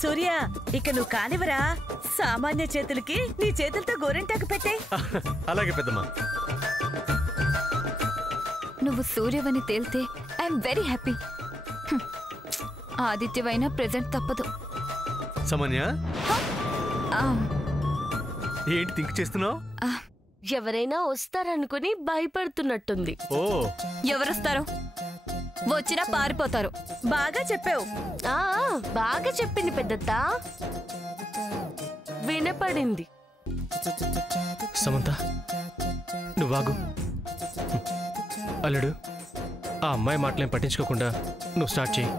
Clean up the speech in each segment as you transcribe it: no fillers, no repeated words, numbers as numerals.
సూర్య ఇక నువ్వు కానివరా సామాన్య చేతులకి నీ చేతులతో గోరింటాకు పెట్టే. అలాగే పెద్దమ్మా. నువ్వు సూర్యవని తేల్తే ఐఎమ్ వెరీ హ్యాపీ. ఆదిత్యవైనా ప్రెజెంట్ తప్పదు. సామాన్య ఏంటి థింక్ చేస్తున్నావు? ఎవరైనా వస్తారనుకుని భయపడుతున్నట్టుంది. ఓ ఎవరొస్తారు? వచ్చినా పారిపోతారు. బాగా చెప్పావు. బాగా చెప్పింది పెద్దత్త. వినపడింది. సమంత నువ్వాగు. అల్లుడు ఆ అమ్మాయి మాటలేం పట్టించుకోకుండా నువ్వు స్టార్ట్ చేయి.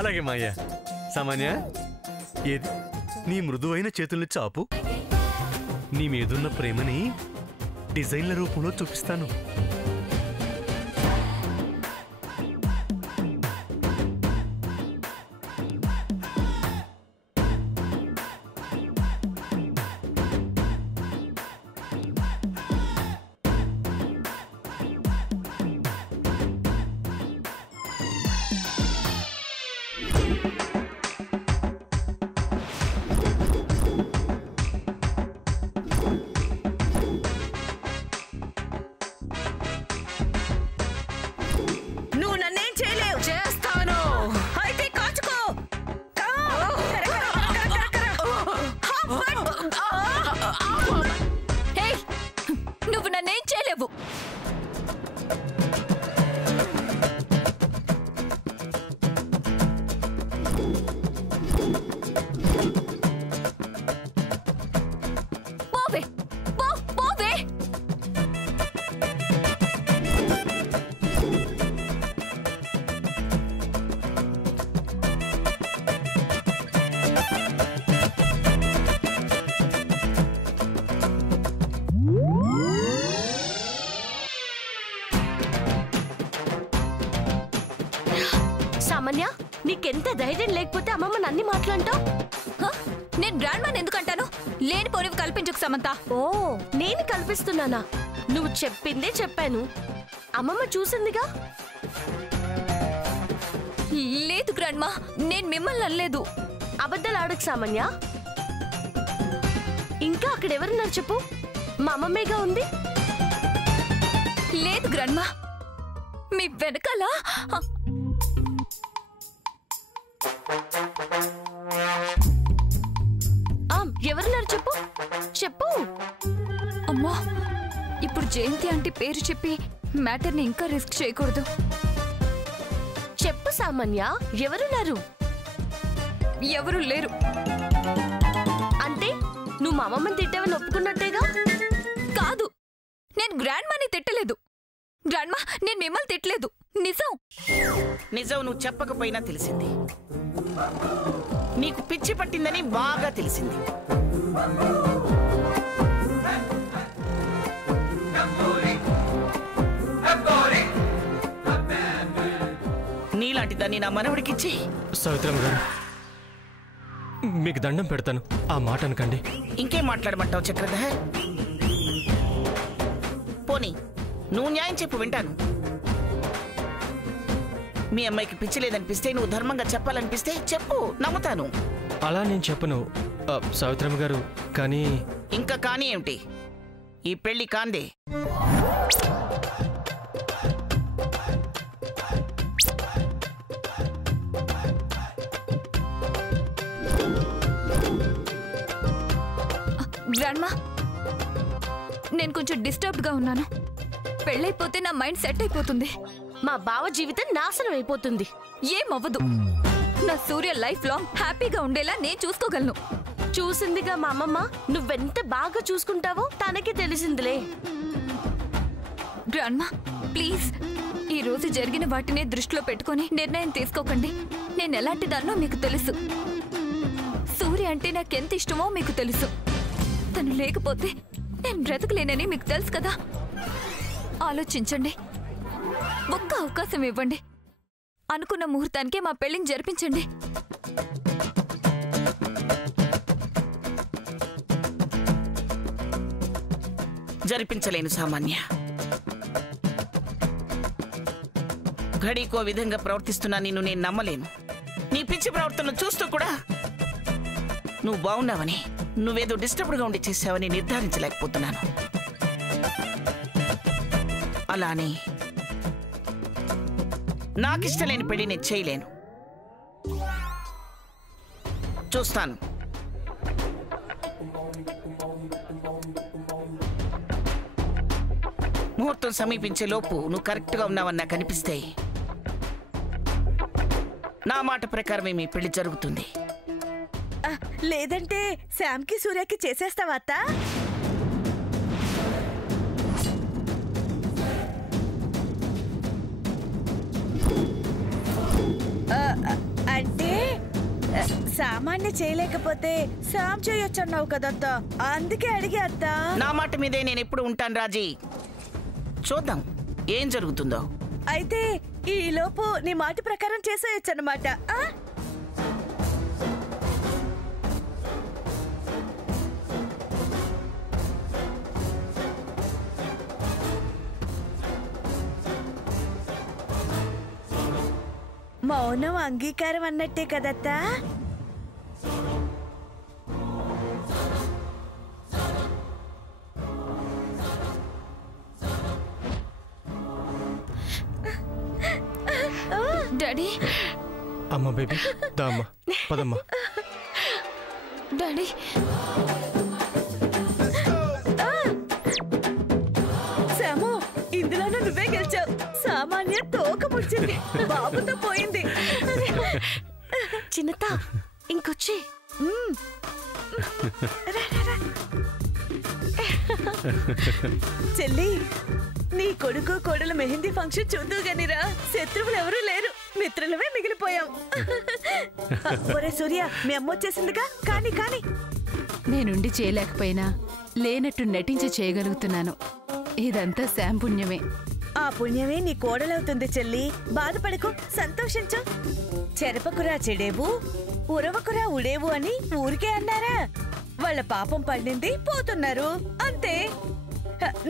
అలాగే మాయ. సామాన్య ఏది నీ మృదువైన చేతుల్ని చాపు. నీ మీదున్న ప్రేమని డిజైన్ల రూపంలో చూపిస్తాను. సామాన్య నీకెంత ధైర్యం లేకపోతే అమ్మమ్మ నన్ని మాట్లాంటావు? నేను గ్రాండ్ మాన్ ఎందుకంటాను? లేని పోనివి కల్పించకు సమంత. ఓ నేను కల్పిస్తున్నానా? నువ్వు చెప్పిందే చెప్పాను. అమ్మమ్మ చూసిందిగా. లేదు గ్రాండ్ మా, నేను మిమ్మల్ని అనలేదు. అబద్ధాలు ఆడకు సామాన్య. ఇంకా అక్కడెవరున్నారు చెప్పు? మా అమ్మమ్మేగా ఉంది. లేదు గ్రాండ్ మా, మీ వెనకాల ఎవరున్నారు చెప్పు చెప్పు. అమ్మా ఇప్పుడు జయంతి ఆంటీ పేరు చెప్పి మ్యాటర్ని ఇంకా రిస్క్ చేయకూడదు. చెప్పు సామాన్య, ఎవరున్నారు? ఎవరు లేరు. అంటే నువ్వు మా అమ్మమ్మని తిట్టావని ఒప్పుకున్నట్టేగా? కాదు, నేను గ్రాండ్ మాని తిట్టలేదు. గ్రాండ్ మా, నేను మిమ్మల్ని తిట్టలేదు. నిజం నిజం నువ్వు చెప్పకపోయినా తెలిసింది. నీకు పిచ్చి పట్టిందని బాగా తెలిసింది. నీలాంటి దాన్ని నా మనవడికిచ్చి. సావిత్రమ్మ గారు మీకు దండం పెడతాను, ఆ మాట అనకండి. ఇంకేం మాట్లాడమంటావు చక్రధర్? పోనీ నువ్వు న్యాయం చెప్పు, వింటాను. మీ అమ్మాయికి పిచ్చి లేదనిపిస్తే, నువ్వు ధర్మంగా చెప్పాలనిపిస్తే చెప్పు, నమ్ముతాను. అలా నేను చెప్పను సావిత్రమ్మ గారు. కానీ ఇంకా కానీ ఏమిటి? ఈ పెళ్లి కాందే. గ్రాండ్మా, నేను కొంచెం డిస్టర్బ్డ్గా ఉన్నాను. పెళ్ళైపోతే నా మైండ్ సెట్ అయిపోతుంది. మా బావ జీవితం నాశనం అయిపోతుంది. ఏమవ్వదు. నా సూర్య లైఫ్ లాంగ్ హ్యాపీగా ఉండేలా నేను చూసుకోగలను. చూసిందిగా మా అమ్మమ్మ. నువ్వెంత బాగా చూసుకుంటావో తనకి తెలిసిందిలే. గ్రాండ్మా ప్లీజ్, ఈ రోజు జరిగిన వాటిని దృష్టిలో పెట్టుకొని నిర్ణయం తీసుకోకండి. నేను ఎలాంటి దాన్నో మీకు తెలుసు. సూర్య అంటే నాకెంత ఇష్టమో మీకు తెలుసు. తను లేకపోతే నేను బ్రతకలేనని మీకు తెలుసు కదా. ఆలోచించండి, ఒక్క అవకాశం ఇవ్వండి. అనుకున్న ముహూర్తానికే మా పెళ్లిని జరిపించండి. జరిపించలేను సామాన్య. ఘడికో విధంగా ప్రవర్తిస్తున్నా నిన్ను నేను నమ్మలేను. నీ పిచ్చి ప్రవర్తన చూస్తూ కూడా నువ్వు బాగున్నావని, నువ్వేదో డిస్టర్బ్డ్గా ఉండి చేసావని నిర్ధారించలేకపోతున్నాను. అలానే నాకిష్టం లేని పెళ్లి నేను చేయలేను. చూస్తాను. ముహూర్తం సమీపించే లోపు నువ్వు కరెక్ట్గా ఉన్నావని నాకు అనిపిస్తే నా మాట ప్రకారమే మీ పెళ్లి జరుగుతుంది. లేదంటే శామ్కి సూర్యకి చేసేస్తావా అత్త? అంటే సామాన్య చేయలేకపోతే శామ్ చేయొచ్చన్నావు కదత్తా, అందుకే అడిగే అత్త. నా మాట మీదే నేను ఎప్పుడు ఉంటాను రాజీ. చూద్దాం ఏం జరుగుతుందో. అయితే ఈ లోపు నీ మాట ప్రకారం చేసేయచ్చు అన్నమాట. మౌనం అంగీకారం అన్నట్టే కదత్తా. డాడీ. అమ్మ బేబీ, దా అమ్మ, పదమ్మా. డాడీ. శాము, ఇందులోనూ నువ్వే గెలిచావు. సామాన్య తోక ముడిచింది, బాబుతో పోయింది. చిన్నత ఇంకొచ్చి చెల్లి, నీ కొడుకు కోడల మెహందీ ఫంక్షన్ చూద్దు గానిరా. శత్రువులు ఎవరూ లేరు, మిత్రులమే మిగిలిపోయాం. ఒరే సూర్య, మీ అమ్మ వచ్చేసిందిగా, కానీ కానీ నేనుండి చేయలేకపోయినా లేనట్టు నటించి చేయగలుగుతున్నాను. ఇదంతా శామ్ పుణ్యమే. ఆ పుణ్యమే నీ కోడలవుతుంది చెల్లి. బాధపడకు, సంతోషించు. చెరపకురా చెడేవు, ఉరవకురా ఉడేవు అని ఊరికే అన్నారా? వాళ్ళ పాపం పండింది, పోతున్నారు అంతే.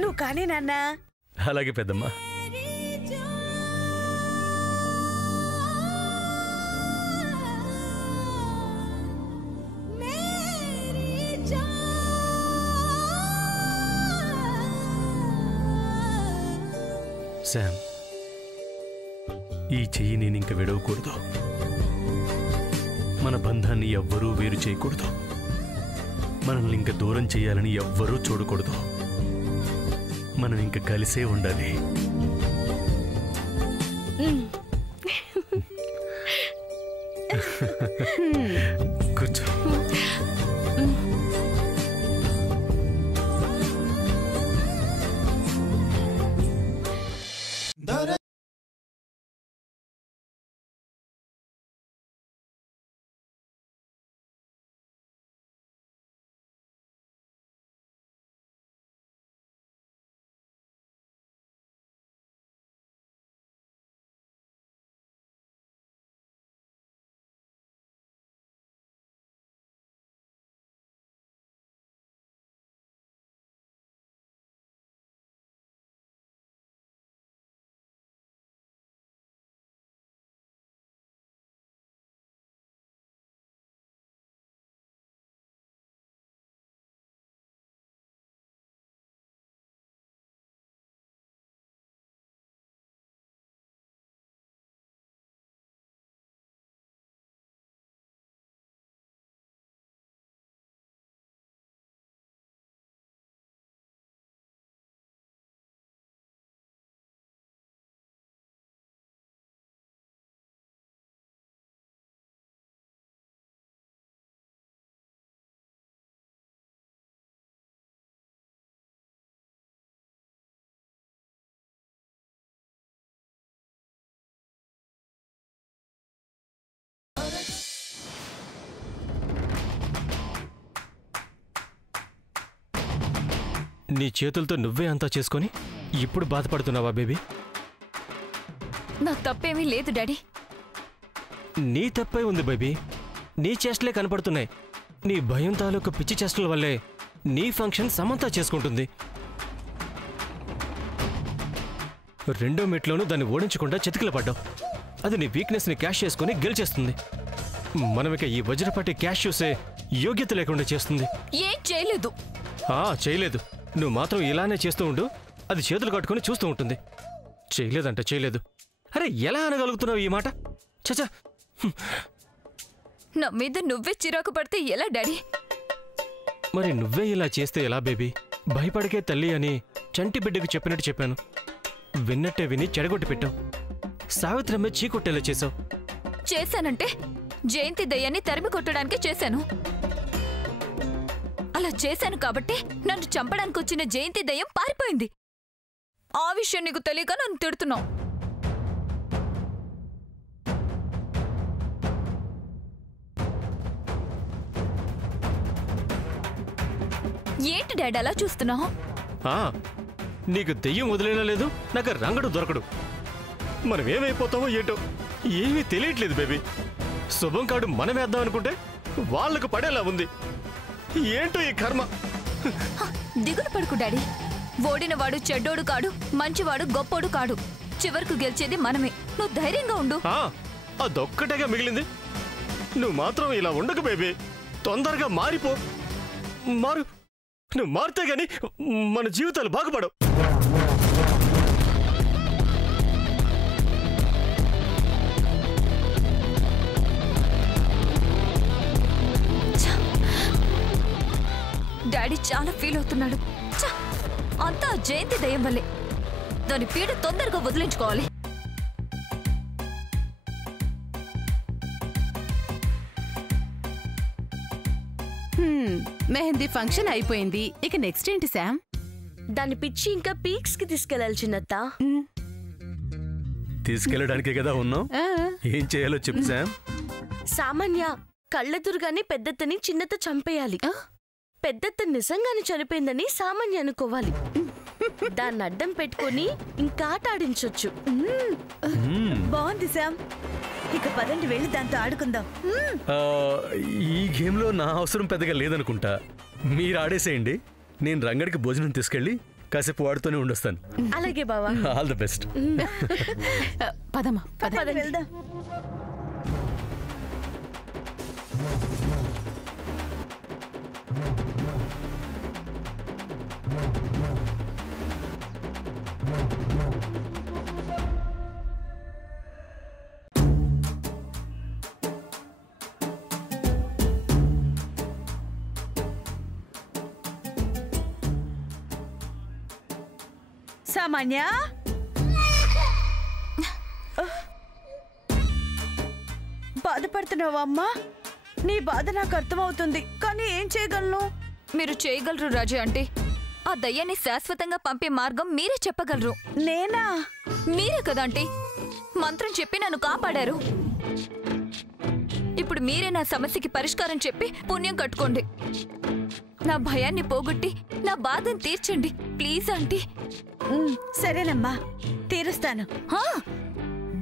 నువ్వు కానీ నాన్నా. అలాగే పెద్దమ్మా. శామ్, ఈ చెయ్యి నేనింక విడవకూడదు. మన బంధాన్ని ఎవ్వరూ వేరు చేయకూడదు. మనల్ని ఇంక దూరం చేయాలని ఎవ్వరూ చూడకూడదు. మనం ఇంక కలిసే ఉండాలి. కూర్చో. నీ చేతులతో నువ్వే అంతా చేసుకొని ఇప్పుడు బాధపడుతున్నావా బేబీ? నా తప్పేమీ లేదు డాడీ. నీ తప్పే ఉంది బేబీ. నీ చేష్టలే కనపడుతున్నాయి. నీ భయం తాలూకు పిచ్చి చేష్టల వల్లే నీ ఫంక్షన్ సమంతా చేసుకుంటుంది. రెండో మెట్లోనూ దాన్ని ఓడించకుండా చితికిల పడ్డావు. అది నీ వీక్నెస్ని క్యాష్ చేసుకుని గెలిచేస్తుంది. మనమిక ఈ వజ్రపాటి క్యాష్ చూసే యోగ్యత లేకుండా చేస్తుంది. ఏం చేయలేదు. చేయలేదు. నువ్వు మాత్రం ఇలానే చేస్తూ ఉండు, అది చేతులు కట్టుకుని చూస్తూ ఉంటుంది. చేయలేదంట చేయలేదు. అరే ఎలా అనగలుగుతున్నావు ఈ మాట? చచా, నా మీద నువ్వే చిరాకు పడితే ఎలా డాడీ? మరి నువ్వే ఇలా చేస్తే ఎలా బేబీ? భయపడకే తల్లి అని చంటి బిడ్డకు చెప్పినట్టు చెప్పాను. విన్నట్టే విని చెడగొట్టి పెట్టావు. సావిత్రమ్మ చీకొట్టేలా చేశావు. చేశానంటే జయంతి దయ్యాన్ని తరిమి కొట్టడానికి చేశాను. అలా చేశాను కాబట్టి నన్ను చంపడానికి వచ్చిన జయంతి దయ్యం పారిపోయింది. ఆ విషయం నీకు తెలియక నన్ను తిడుతున్నావు. ఏంటి డాడీ అలా చూస్తున్నావు? నీకు దెయ్యం వదిలేనా లేదు, నాకు రంగడు దొరకడు. మనం ఏమైపోతామో ఏంటో ఏమీ తెలియట్లేదు బేబీ. శుభం కాడు మనం వేద్దాం అనుకుంటే వాళ్ళకు పడేలా ఉంది. ఏంటో ఈ కర్మ. దిగులు పడుకు డాడీ. ఓడినవాడు చెడ్డోడు కాడు, మంచివాడు గొప్పోడు కాడు. చివరకు గెలిచేది మనమే. నువ్వు ధైర్యంగా ఉండు. అదొక్కటేగా మిగిలింది. నువ్వు మాత్రం ఇలా ఉండకు బేబీ. తొందరగా మారిపో. నువ్వు మారితే గాని మన జీవితాలు బాగుపడవు. డాడీ చాలా ఫీల్ అవుతున్నాడు. అంతా జయంతి దయ్యం వల్లే. దాని పీడ తొందరగా వదిలించుకోవాలి. మెహందీ ఫంక్షన్ అయిపోయింది. ఇక నెక్స్ట్ ఏంటి శామ్? దాని పిచ్చి ఇంకా పీక్స్ కి తీసుకెళ్లాలి చిన్నత్త. తీసుకెళ్ళడానికే కదా ఉన్నాం. ఏం చేయాలో చెప్పు శామ్. సామాన్య కళ్ళెదురుగానే పెద్దత్తని చిన్నత్త చంపేయాలి. పెద్దత్త నిజంగానే చనిపోయిందని సామాన్య అనుకోవాలి. దాన్ని అడ్డం పెట్టుకుని ఇంకా ఆట ఆడించొచ్చు. బాగుంది శామ్. ఇక పదండి వెళ్ళి దాంతో ఆడుకుందాం. ఈ గేమ్ లో నా అవసరం పెద్దగా లేదనుకుంటా. మీరు ఆడేసేయండి. నేను రంగడికి భోజనం తీసుకెళ్ళి కాసేపు వాడుతూనే ఉండొస్తాను. అలాగే బావా. All the best. పదమ్మా వెళ్దాం. సామాన్య, బాధపడుతున్నావా అమ్మా? నీ బాధ నాకు అర్థమవుతుంది, కానీ ఏం చేయగలను? మీరు చేయగలరు రాజు ఆంటీ. ఆ దయ్యాన్ని శాశ్వతంగా పంపే మార్గం మీరే చెప్పగలరు. నేనా? మీరే కదా ఆంటీ మంత్రం చెప్పి నన్ను కాపాడారు. ఇప్పుడు మీరే నా సమస్యకి పరిష్కారం చెప్పి పుణ్యం కట్టుకోండి. నా భయాన్ని పోగొట్టి నా బాధను తీర్చండి ప్లీజ్ ఆంటీ. సరేనమ్మా, తీరుస్తాను.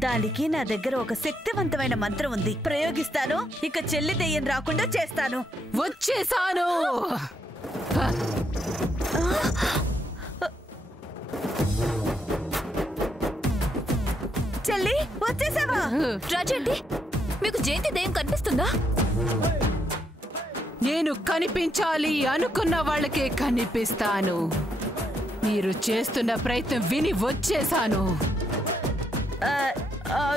దానికి నా దగ్గర ఒక శక్తివంతమైన మంత్రం ఉంది, ప్రయోగిస్తాను. ఇక చెల్లి దెయ్యం రాకుండా చేస్తాను. వచ్చేసాను. చెల్లి వచ్చేసావా? రాజండి, మీకు జయంతి దెయ్యం కనిపిస్తుందా? నేను కనిపించాలి అనుకున్న వాళ్ళకే కనిపిస్తాను. మీరు చేస్తున్న ప్రయత్నం విని వచ్చేసాను.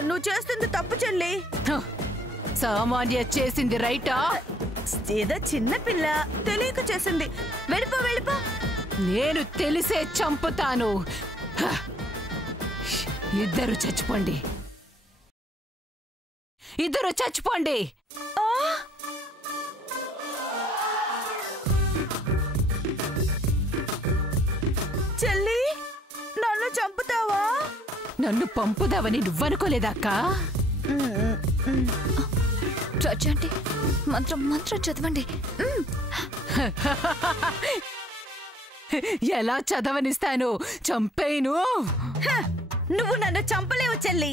నువ్వు చేస్తుంది తప్పు చెల్లి. సామాన్య చేసింది రైటా? ఏదో చిన్న పిల్ల తెలియక చేసింది. వెళ్ళిపో వెళ్ళిపో. నేను తెలిసే చంపుతాను. ఇద్దరు చచ్చిపోండి, ఇద్దరు చచ్చిపోండి. చెల్లి, నన్ను చంపుతావా? నన్ను పంపుదావని నువ్వనుకోలేదక్కా? రాజండి, మంత్రం మంత్రం చదవండి. ఎలా చదవనిస్తాను? చంపేను. నువ్వు నన్ను చంపలేవు చెల్లి.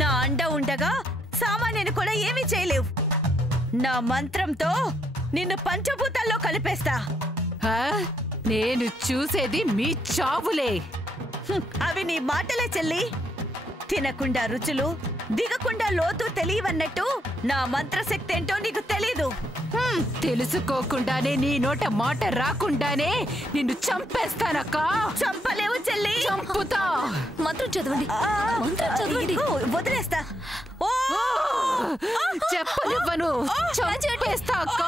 నా అండ ఉండగా సామాన్యుని కూడా ఏమీ చేయలేవు. నా మంత్రంతో నిన్ను పంచభూతాల్లో కలిపేస్తా. నేను చూసేది మీ చావులే. అవి నీ మాటలే చెల్లి. తినకుండా రుచులు, దిగకుండా లోతు తెలియవన్నట్టు నా మంత్రశక్తి ఏంటో నీకు తెలీదు. తెలుసుకోకుండానే నీ నోట మాట రాకుండానే నిన్ను చంపేస్తానక్క. చంపలేవు చెల్లి. చంపుతా. మంత్రం చదవండి. మంత్రం చదవండి. ఇదిగో, వదిలేస్తా. ఓ చెప్పనివ్వను. చంపేస్తా అక్క.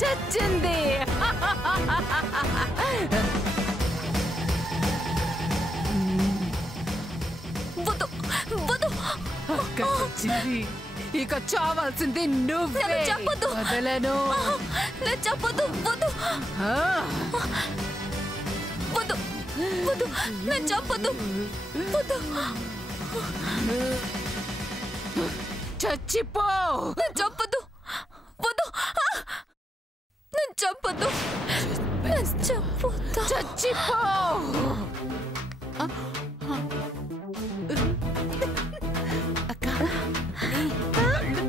చచ్చింది. అక్క చచ్చింది. ఇక చావాల్సింది నువ్వే. చెప్పొద్దు. వదలను. చెప్పొద్దు. వద్దు వద్దు వద్దు. నేను చెప్పొద్దు. వద్దు. చచ్చిపో. చెప్పొద్దు. వద్దు. నేను చెప్పొద్దు. చెప్పొద్దు. చచ్చిపో.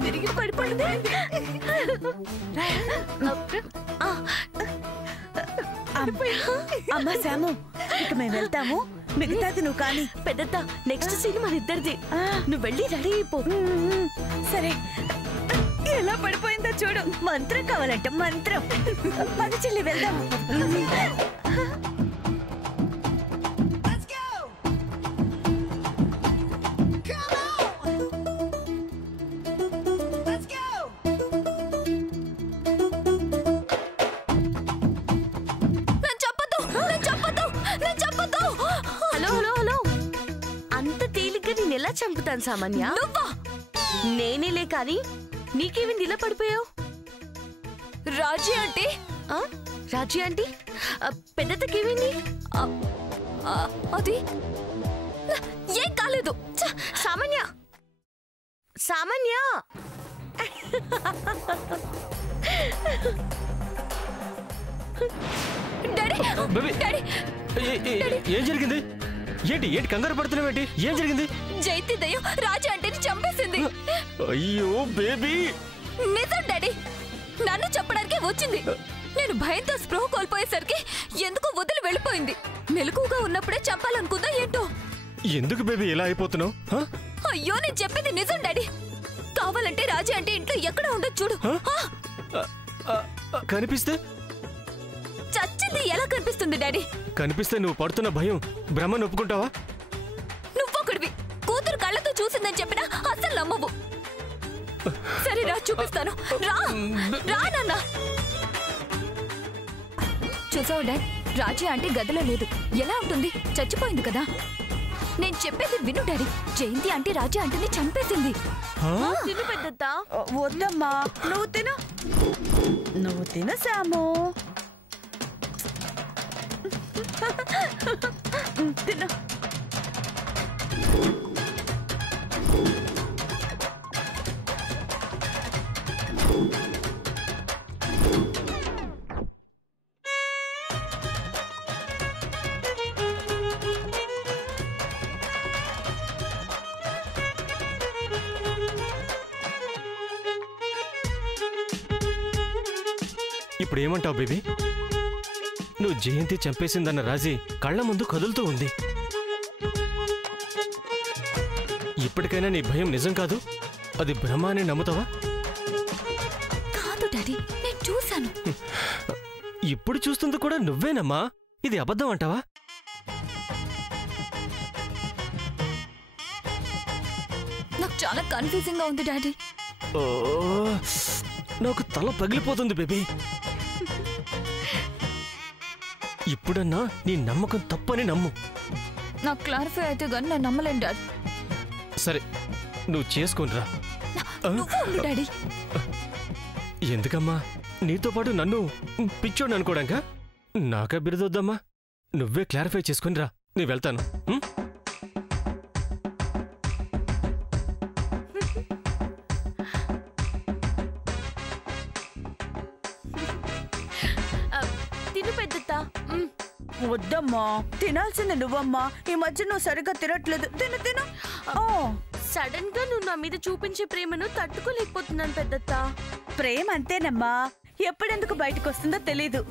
తిరిగి పడిపోయింది. అమ్మా శాము, ఇక మేము వెళ్తాము. మిగతాది నువ్వు కానీ. పెద్దత్త, నెక్స్ట్ సీన్ మన ఇద్దరిది. నువ్వు వెళ్ళి రెడీ అయిపో. సరే. ఎలా పడిపోయిందో చూడు. మంత్రం కావాలంట, మంత్రం. పద చెల్లి వెళ్దాం. హలో హలో హలో, అంత తేలిగ్గా నేను ఎలా చంపుతాను సామాన్య? నేనేలే కానీ నీకేమింది ఇలా పడిపోయావు? రాజీ అంటే రాజీ ఆంటీ, పెద్దతకేమైంది? అది ఏం కాలేదు. సామాన్య సామాన్య డాడీ, బేబీ, డాడీ, ఏం జరిగింది? ఏంటి ఏంటి కంగారు పడుతున్నావేంటి? ఏం జరిగింది? జైతి దయ్యం రాజు అంటేని చంపేసింది. అయ్యో బేబీ. నిజం డాడీ, నన్ను చెప్పడానికి వచ్చింది. నేను భయంతో స్పృహ కోల్పోయేసరికి ఎందుకు వదిలి వెళ్ళిపోయింది. మెలకుగా ఉన్నప్పుడే చంపాలనుకుందా ఏంటో. ఎందుకు బేబీ ఇలా అయిపోతున్నావు? అయ్యో, నేను చెప్పింది నిజం డాడీ. కావాలంటే రాజు అంటే ఇంట్లో ఎక్కడ ఉండదు చూడు. కనిపిస్తే? చచ్చింది ఎలా కనిపిస్తుంది డాడీ? కనిపిస్తే నువ్వు పడుతున్న భయం బ్రహ్మను ఒప్పుకుంటావా? నువ్వొకడివి. కూతురు కళ్ళతో చూసిందని చెప్పినా అస్సలు నమ్మవు. సరే రా, చూపిస్తాను. రా రా నాన్న. చూసావు డాడ్, రాజీ అంటే గదిలో లేదు. ఎలా ఉంటుంది? చచ్చిపోయింది కదా. నేను చెప్పేది విను డాడీ. జయంతి అంటే రాజీ అంటేని చంపేసింది. తిను పెద్దత్త. వద్దమ్మా, నువ్వు తిను. నువ్వు తిన సాము. తిను. ఇప్పుడు ఏమంటావు బేబీ? నువ్వు జయంతి చంపేసిందన్న రాజీ కళ్ళ ముందు కదులుతూ ఉంది. ఇప్పటికైనా నీ భయం నిజం కాదు, అది భ్రమ అని నమ్ముతావా? కాదు డాడీ, నేను చూశాను. ఇప్పుడు చూస్తుంది కూడా నువ్వేనమ్మా. ఇది అబద్ధం అంటావా? నాకు చాలా కన్ఫ్యూజింగ్ గా ఉంది డాడీ. ఓ, నాకు తల పగిలిపోతుంది బేబీ. ఇప్పుడన్నా నీ నమ్మకం తప్పని నమ్ము. నాకు క్లారిఫై అయితే గానీ నేను నమ్మలేను డాడీ. సరే, నువ్వు చేసుకునిరా. నువ్వు ఉండు డాడీ. ఎందుకమ్మా నీతో పాటు నన్ను పిచ్చోడు అనుకోడాక? నాకా బిరుదొద్దమ్మా. నువ్వే క్లారిఫై చేసుకునిరా. నీ వెళ్తాను. తిను పెద్దత్త. వద్దమ్మా, తినాల్సింది నువ్వమ్మా. ఈ మధ్య నువ్వు సరిగ్గా తినట్లేదు. తిను తిను. సడన్ గా నువ్వు నా మీద చూపించే ప్రేమను తట్టుకోలేకపోతున్నాను పెద్దత్త. ప్రేమ అంతేనమ్మా, ఎప్పుడెందుకు బయటకు వస్తుందో తెలీదు.